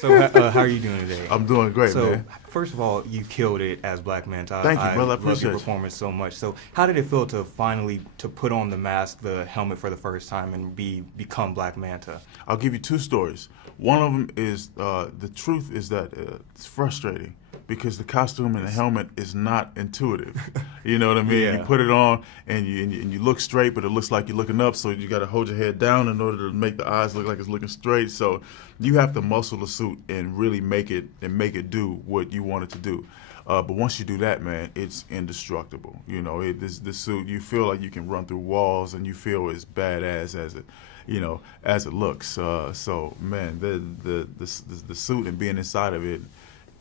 So how are you doing today? I'm doing great, man. First of all, you killed it as Black Manta. Thank you, brother. I love appreciate your it. performance so much. So how did it feel to finally put on the mask, the helmet for the first time, and become Black Manta? I'll give you two stories. One of them is the truth is that it's frustrating because the costume and the helmet is not intuitive. You know what I mean? Yeah. You put it on and you look straight, but it looks like you're looking up, so you got to hold your head down in order to make the eyes look like it's looking straight. So you have to muscle the suit and really make it do what you want it to do. But once you do that, man, it's indestructible. You know, this suit, you feel like you can run through walls, and you feel as badass as it, as it looks. So, man, the suit and being inside of it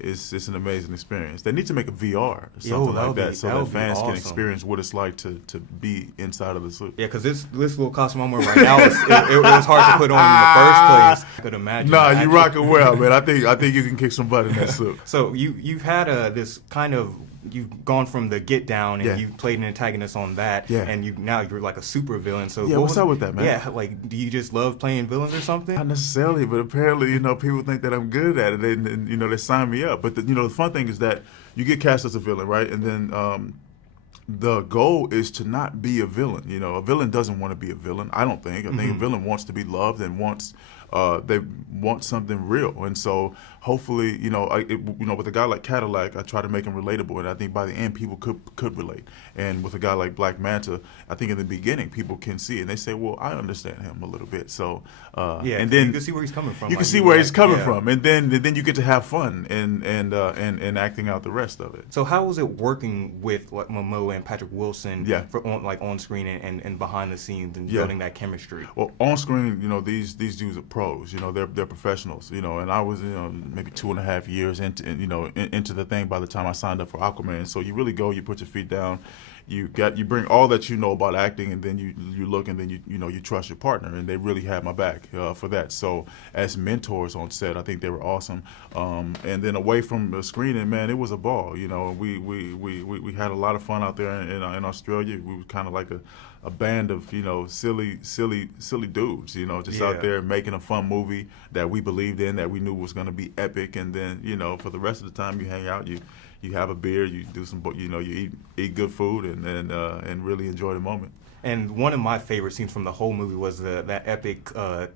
it's an amazing experience. They need to make a VR or something like that, so that fans can experience what it's like to be inside of the suit. Yeah, because this little costume I'm wearing right now, it was hard to put on in the first place. I could imagine. Nah, you rocking well, man. I think you can kick some butt in that suit. So you've had this kind of. You've gone from the Get Down, and Yeah. you played an antagonist on that, Yeah. and now you're like a super villain. So Yeah, what's up with that, man? Yeah, like, do you just love playing villains or something? Not necessarily, but apparently, people think that I'm good at it, and they sign me up. But the fun thing is that you get cast as a villain, right? And then the goal is to not be a villain. A villain doesn't want to be a villain. I don't think. I think a villain wants to be loved and they want something real. And so hopefully, with a guy like Cadillac, I try to make him relatable, and I think by the end people could relate. And with a guy like Black Manta, I think in the beginning people can see, and they say, well, I understand him a little bit. So and then you can see where he's coming from. You can see where he's coming from, and then you get to have fun and acting out the rest of it. So how was it working with like Momoa and Patrick Wilson? Yeah. on screen and behind the scenes and building that chemistry? Well, on screen, these dudes are pros. They're professionals. And I was maybe 2.5 years into the thing by the time I signed up for Aquaman. So you really go, you put your feet down, you bring all that you know about acting, and then you look, and then you trust your partner, and they really had my back for that. So as mentors on set, I think they were awesome. And then away from the screening, man, it was a ball. We had a lot of fun out there in Australia. We were kind of like a band of silly dudes, just out there making a fun movie that we believed in, that we knew was going to be epic. And then for the rest of the time you hang out, you have a beer, you do some, you eat good food, and really enjoy the moment. And one of my favorite scenes from the whole movie was that epic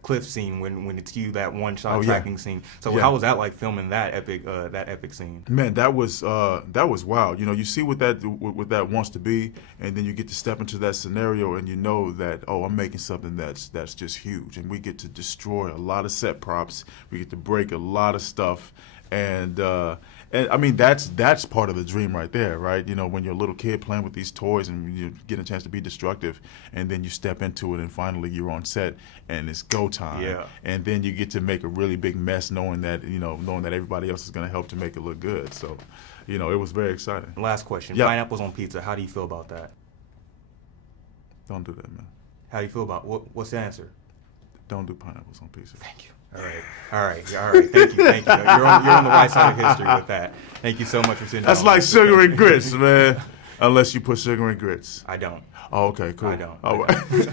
cliff scene when it's you, that one shot tracking scene. So how was that like filming that epic scene? Man, that was wild. You see what that wants to be, and then you get to step into that scenario, and you know that I'm making something that's just huge, and we get to destroy a lot of set props. We get to break a lot of stuff. And I mean, that's part of the dream right there, right? When you're a little kid playing with these toys and you get a chance to be destructive, and then you step into it, and finally you're on set and it's go time. Yeah. And then you get to make a really big mess, knowing that everybody else is going to help to make it look good. So, it was very exciting. Last question: Pineapples on pizza. How do you feel about that? Don't do that, man. How do you feel about what's the answer? Don't do pineapples on pizza. Thank you. All right. Thank you. You're on the right side of history with that. Thank you so much for sitting down. That's like sugar and grits, man. Unless you put sugar and grits. I don't. Oh, okay, cool. I don't. All right.